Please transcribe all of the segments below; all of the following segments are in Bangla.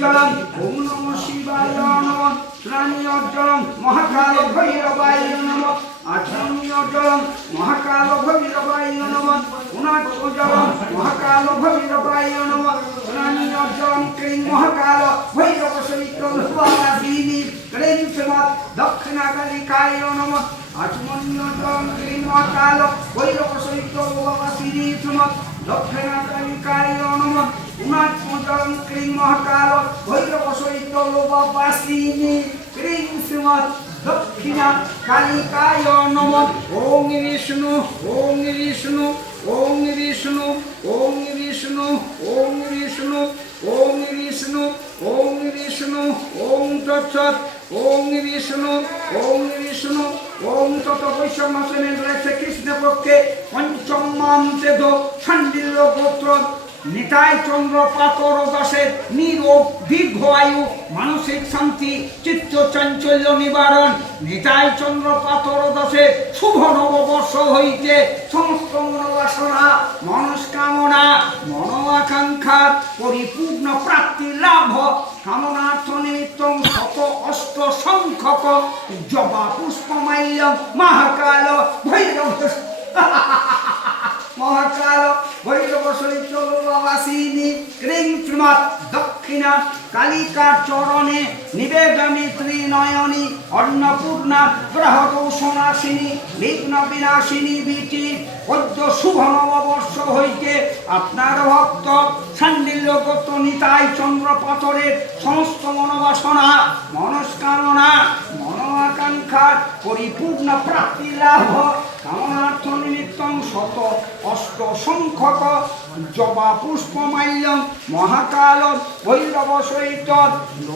জলম ওম নমঃ শিবায় নমঃ স্নানীয় জলম মহাকাল ভৈরবায় নমঃ আচরণীয় জলম মহাকাল ভৈরবায় নমঃ পুনাচ্চ জলম মহাকাল ভৈরবায় নমঃ স্নানীয় জলম ক্লীং মহাকাল ভৈরব সহিত ভবাসিনী ক্লীং শ্রীমৎ দক্ষিণাকালিকায় নমঃ আচমনীয় জলম ক্লীং মহাকাল ভৈরব সহিত ভবাসিনী শ্রীমৎ দক্ষিণাকালিকায় নমঃ পুনাচ্চ জলম ক্লীং মহাকাল ভৈরব সহিত ভবাসিনী ক্লীং শ্রীমৎ দক্ষিণা কালিকায় নমঃ ওং বিষ্ণু ওং বিষ্ণু ওং বিষ্ণু ওং বিষ্ণু ওং বিষ্ণু ওং বিষ্ণু ওং বিষ্ণু ওং তৎসৎ ওং বিষ্ণু ওং বিষ্ণু ওং তত বৈষ্ণব মাসনে রয়েছে কৃষ্ণপক্ষে পঞ্চম মান্তেদ শাণ্ডিল্য গোত্র নিতাই চন্দ্র পাতর দাসের নিরোগ দীর্ঘ আয়ু মানসিক শান্তি চিত্ত চাঞ্চল্য নিবারণ নিতাই চন্দ্র পাতর দাসের শুভ নববর্ষ হইতে সমস্ত মনোবাসনা মনস্কামনা মন আকাঙ্ক্ষার পরিপূর্ণ প্রাপ্তি লাভ কামনার্থ নিমিত্ত শত অষ্ট সংখ্যক জবা পুষ্পমাল্য মহাকাল ভৈরব মহাকাল ভৈরব সহিত ভবাসিনী ক্লীং শ্রীমৎ দক্ষিণা কালিকার চরণে নিবেদনী ত্রিনয়নী অন্নপূর্ণা গ্রহদোষনাশিনী বিঘ্ন বিনাশিনী বীতি পদ্য শুভ নববর্ষ হইতে আপনার ভক্ত শাণ্ডিল্য গোত্র নিতাই চন্দ্র পাথরের সমস্ত মনোবাসনা মনস্কামনা মন আকাঙ্ক্ষার পরিপূর্ণ প্রাপ্তি লাভ কামনার্থ নিমিত্ত শত অষ্ট সংখ্যক জবা পুষ্পমাল্য মহাকাল ভৈরব সহিত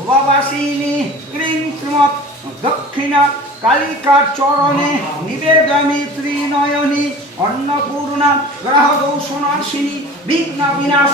ভবাসিনী ক্লীং শ্রীমৎ দক্ষিণা কালিকার চরণে নিবেদনী ত্রিনয়নী অন্নপূর্ণা গ্রহদোষনাশিনী বিঘ্ন বিনাশ